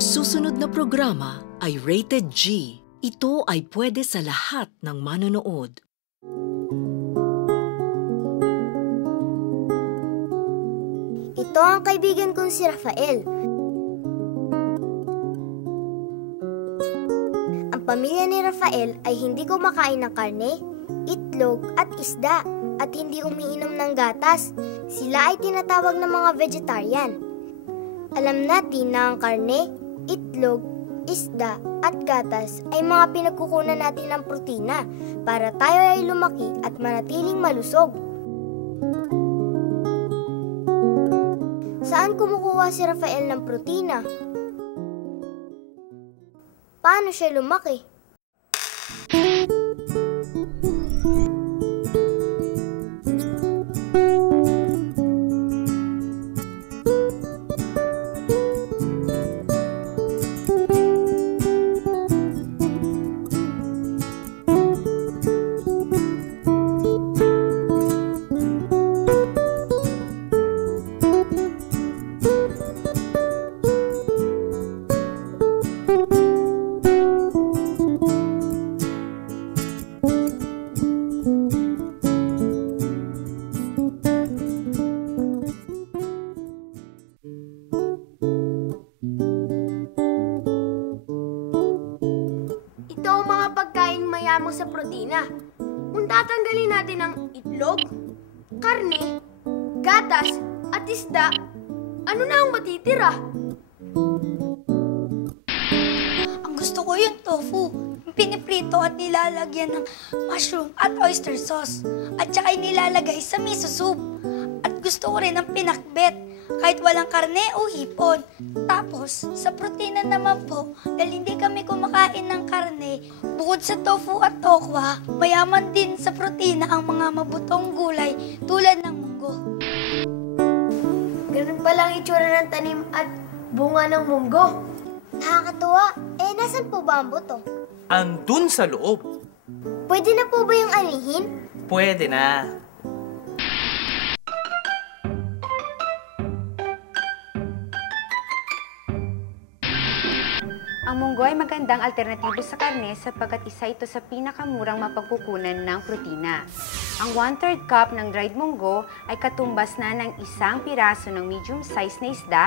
Ang susunod na programa ay rated G. Ito ay pwede sa lahat ng manonood. Ito ang kaibigan kong si Rafael. Ang pamilya ni Rafael ay hindi kumakain ng karne, itlog at isda at hindi umiinom ng gatas. Sila ay tinatawag na mga vegetarian. Alam natin na ang karne, itlog, isda at gatas ay mga pinagkukunan natin ng protina para tayo ay lumaki at manatiling malusog. Saan kumukuha si Rafael ng protina? Paano siya lumaki? Mo sa protina. Kung tatanggalin natin ang itlog, karne, gatas, at isda, ano na ang matitira? Ang gusto ko yung tofu. Yung piniprito at nilalagyan ng mushroom at oyster sauce. At saka nilalagay sa miso soup. At gusto ko rin ang pinakbet. Kahit walang karne o hipon. Tapos, sa protina naman po, dahil hindi kami kumakain ng karne, bukod sa tofu at tokwa, mayaman din sa protina ang mga mabutong gulay tulad ng munggo. Ganun pala ang itsura ng tanim at bunga ng munggo. Nakakatuwa. Nasan po ba ang buto? Andun sa loob. Pwede na po ba yung anihin? Pwede na. Ang munggo ay magandang alternatibo sa karne sapagkat isa ito sa pinakamurang mapagkukunan ng protina. Ang 1/3 cup ng dried munggo ay katumbas na ng isang piraso ng medium size na isda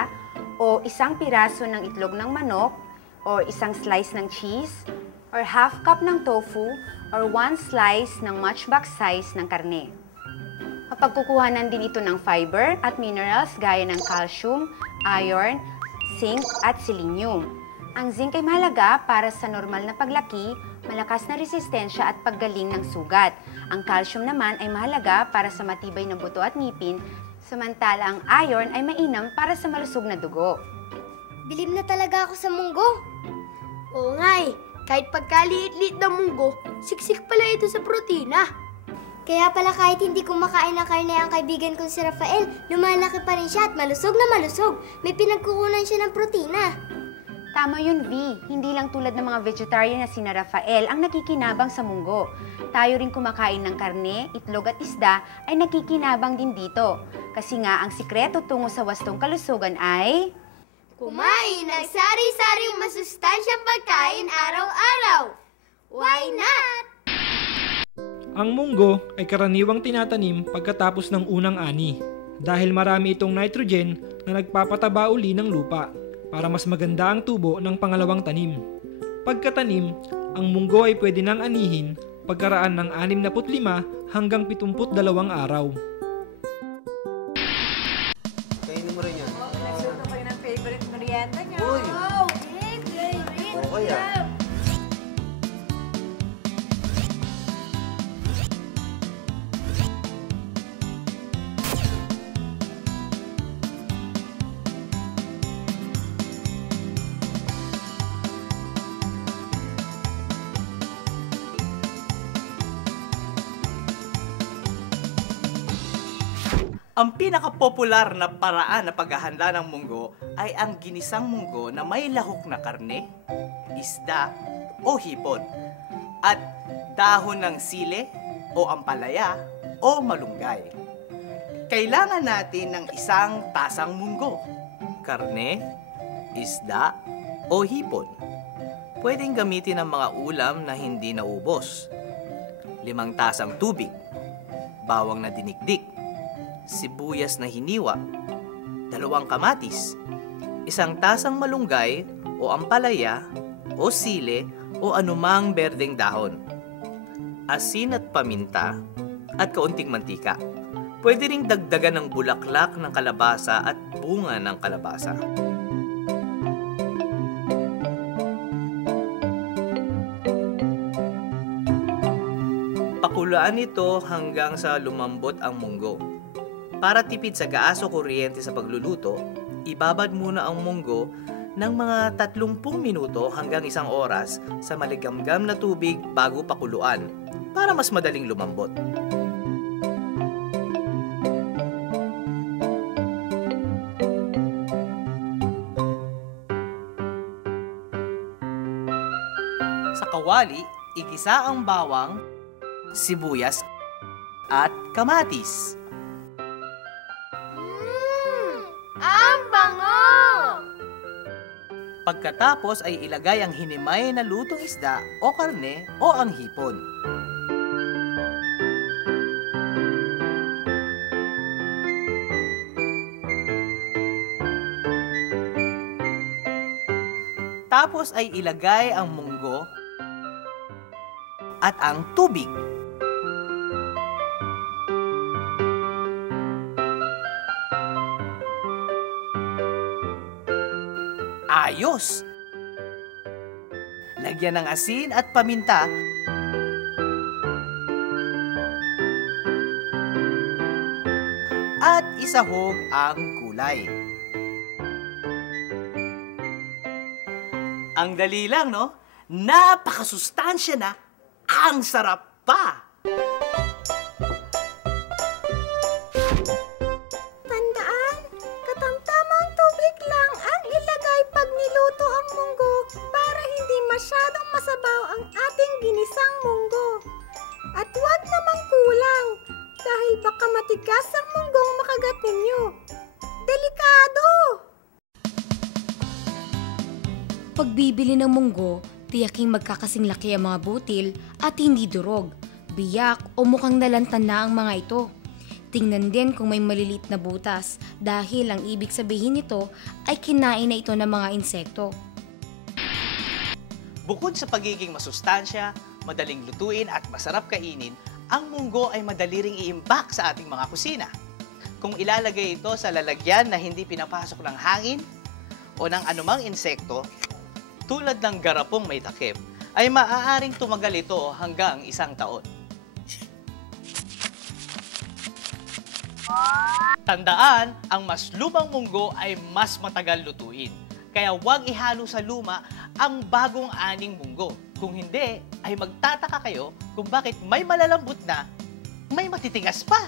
o isang piraso ng itlog ng manok o isang slice ng cheese or half cup ng tofu or 1 slice ng matchbox size ng karne. Mapagkukuhanan din ito ng fiber at minerals gaya ng calcium, iron, zinc at selenium. Ang zinc ay mahalaga para sa normal na paglaki, malakas na resistensya at paggaling ng sugat. Ang calcium naman ay mahalaga para sa matibay na buto at ngipin, samantala ang iron ay mainam para sa malusog na dugo. Bilib na talaga ako sa munggo. Oo nga kahit pagkaliit-liit ng munggo, siksik pala ito sa protina. Kaya pala kahit hindi kumakain ng karne ang kaibigan kong si Rafael, lumalaki pa rin siya at malusog na malusog. May pinagkukunan siya ng protina. Tama yun, V. Hindi lang tulad ng mga vegetarian na sina Rafael ang nakikinabang sa munggo. Tayo rin kumakain ng karne, itlog at isda ay nakikinabang din dito. Kasi nga ang sikreto tungo sa wastong kalusugan ay... kumain ng sari-saring masustansyang pagkain araw-araw. Why not? Ang munggo ay karaniwang tinatanim pagkatapos ng unang ani dahil marami itong nitrogen na nagpapataba uli ng lupa para mas maganda ang tubo ng pangalawang tanim. Pagkatanim, ang munggo ay pwede nang anihin pagkaraan ng 65 hanggang 72 araw. Kainin mo rin yan. Nagsuto ko rin ang favorite merienda niya. Uy! Wow! Favorite! Okay ah. Ang pinakapopular na paraan na paghahanda ng munggo ay ang ginisang munggo na may lahok na karne, isda o hipon, at dahon ng sile o ampalaya o malunggay. Kailangan natin ng isang tasang munggo, karne, isda, o hipon. Pwedeng gamitin ang mga ulam na hindi naubos. 5 tasang tubig, bawang na dinikdik, sibuyas na hiniwa, 2 kamatis, 1 tasang malunggay o ampalaya o sile o anumang berdeng dahon, asin at paminta at kaunting mantika. Pwede ring dagdagan ng bulaklak ng kalabasa at bunga ng kalabasa. Pakuluan ito hanggang sa lumambot ang munggo. Para tipid sa gaas o kuryente sa pagluluto, ibabad muna ang munggo ng mga 30 minuto hanggang 1 oras sa maligamgam na tubig bago pakuluan para mas madaling lumambot. Sa kawali, igisa ang bawang, sibuyas, at kamatis. Ang bango! Pagkatapos ay ilagay ang hinimay na lutong isda o karne o ang hipon. Tapos ay ilagay ang munggo at ang tubig. Ayos! Lagyan ng asin at paminta at isahog ang gulay. Ang dali lang, no? Napakasustansya na, ang sarap pa! Tandaan, katamtamang tubig lang ang ilagay pag niluto ang munggo para hindi masyadong masabaw ang ating ginisang munggo. At huwag namang kulang dahil baka matigas ang munggong makagat ninyo. Delikado! Pagbibili ng munggo, tiyaking magkakasing laki ang mga butil at hindi durog, biyak o mukhang nalantan na ang mga ito. Tingnan din kung may maliliit na butas dahil ang ibig sabihin nito ay kinain na ito ng mga insekto. Bukod sa pagiging masustansya, madaling lutuin at masarap kainin, ang munggo ay madali ring iimbak sa ating mga kusina. Kung ilalagay ito sa lalagyan na hindi pinapasok ng hangin o ng anumang insekto, tulad ng garapong may takip, ay maaaring tumagal ito hanggang 1 taon. Tandaan, ang mas lumang munggo ay mas matagal lutuin. Kaya huwag ihalo sa luma ang bagong aning munggo. Kung hindi, ay magtataka kayo kung bakit may malalambot na, may matitigas pa.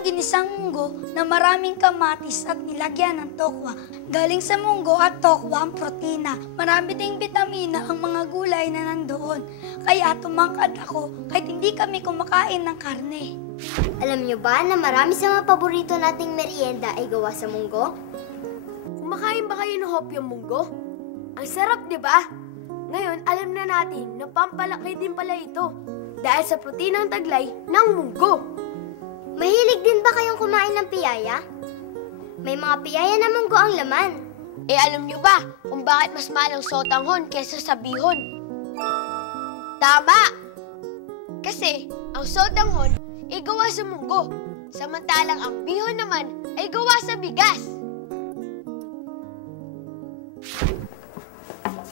Ginisang munggo na maraming kamatis at nilagyan ng tokwa. Galing sa munggo at tokwa ang protina. Marami ding bitamina ang mga gulay na nandoon. Kaya tumangkad ako kahit hindi kami kumakain ng karne. Alam niyo ba na marami sa mga paborito nating merienda ay gawa sa munggo? Kumakain ba kayo ng hopyang munggo? Ang sarap, di ba? Ngayon, alam na natin na pampalaki din pala ito dahil sa protinang taglay ng munggo. Mahilig din ba kayong kumain ng piyaya? May mga piyaya na munggo ang laman. Eh alam niyo ba kung bakit mas mahal ang sotanghon kaysa sa bihon? Tama! Kasi ang sotanghon ay gawa sa munggo, samantalang ang bihon naman ay gawa sa bigas.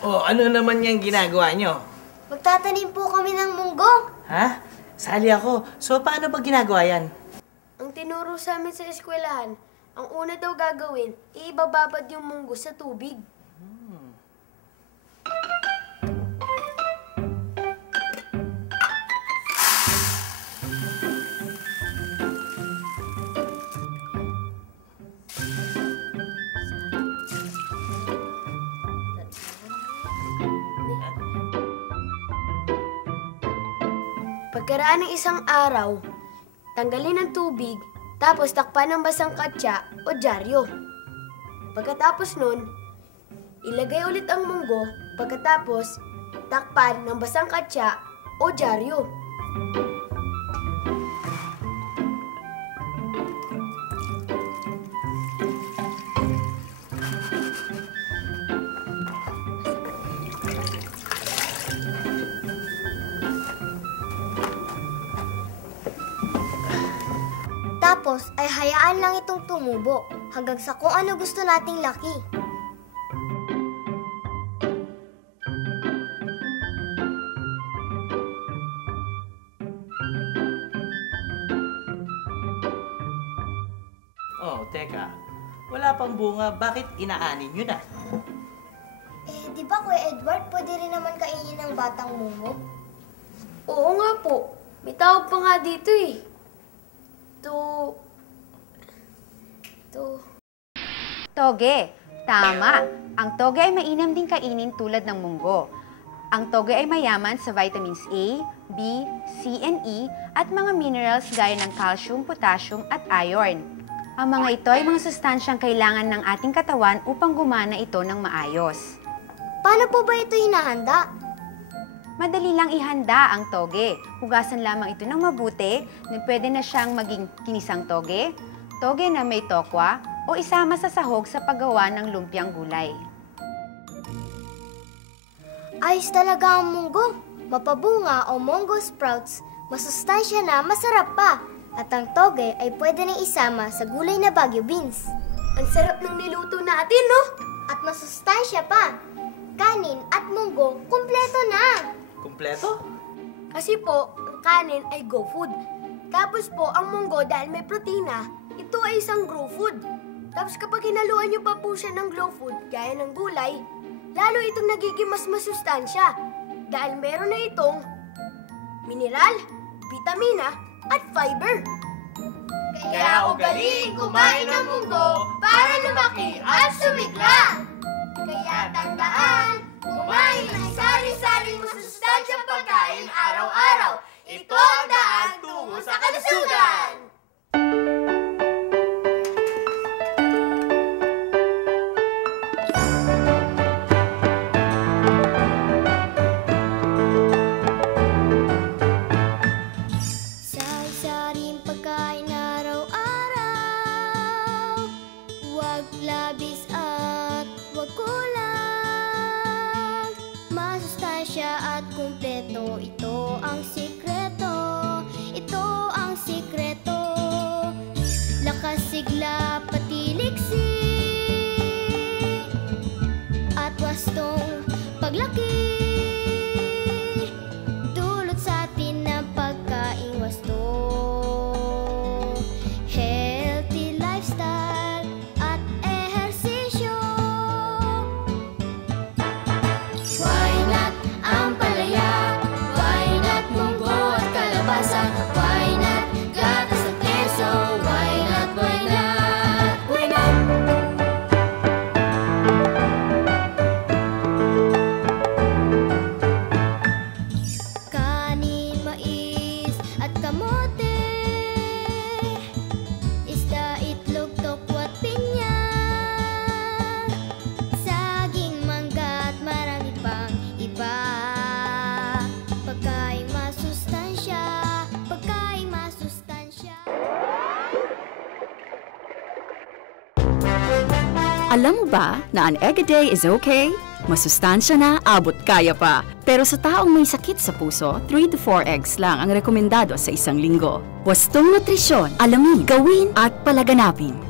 Oh, ano naman yung ginagawa nyo? Magtatanim po kami ng munggo. Ha? Sali ako. So, paano ba ginagawa yan? Ang tinuro sa amin sa eskwelahan, ang una daw gagawin, ibababad yung munggo sa tubig. Pagkaraan ng isang araw, tanggalin ang tubig, tapos takpan ng basang katsa o dyaryo. Pagkatapos nun, ilagay ulit ang munggo, pagkatapos takpan ng basang katsa o dyaryo. Tapos ay hayaan lang itong tumubo hanggang sa kung ano gusto nating laki. Oh, teka. Wala pang bunga, bakit inaanin nyo na? Di ba Kuya Edward, pwede rin naman kainin ng batang munggo? Oo nga po, may tawag pa nga dito eh. Toge. Tama. Ang toge ay mainam din kainin tulad ng munggo. Ang toge ay mayaman sa vitamins A, B, C, and E at mga minerals gaya ng calcium, potassium at iron. Ang mga ito ay mga sustansyang kailangan ng ating katawan upang gumana ito ng maayos. Paano po ba ito hinahanda? Madali lang ihanda ang toge. Hugasan lamang ito ng mabuti na pwede na siyang maging kinisang toge, toge na may tokwa, o isama sa sahog sa paggawa ng lumpiang gulay. Ayos talaga ang munggo. Mapabunga o munggo sprouts, masustansya na, masarap pa. At ang toge ay pwede nang isama sa gulay na Baguio beans. Ang sarap ng niluto natin, no? At masustansya pa. Kanin at munggo, kumpleto na. Kumpleto? Kasi po, ang kanin ay go food. Tapos po, ang munggo dahil may protina, ito ay isang grow food. Tapos kapag hinaluan niyo pa po siya ng glow food, gaya ng gulay, lalo itong nagiging mas masustansya. Dahil meron na itong mineral, vitamina, at fiber. Kaya ugaliin kumain ng munggo para lumaki at sumigla. Kaya tandaan, kumain ng sari-saring masustansyang pagkain araw-araw. Ito ang daan tungo sa kalusugan! Sari-saring pagkain araw-araw, huwag labis at huwag kulang. Masustansya at kumpleto, ito ang sikreto. Ito ang sikreto. Lakas, sigla, pati liksi, at wastong paglaki. Dulot sa atin ng pagkain wasto. Healthy lifestyle at ehersisyo. Why not ang palaya? Why not munggo at kalabasa? Why not gatas at keso? Why not, why not, why not? Kanin, mais at kamote, isda, itlog, tokwat, pinya, saging, mangga at marami pang iba. Pagkain masustansya, pagkain masustansya. Alam mo ba na an egg a day is okay? Masustansya na, abot kaya pa. Pero sa taong may sakit sa puso, 3 to 4 eggs lang ang rekomendado sa isang linggo. Wastong nutrisyon, alamin, gawin at palaganapin.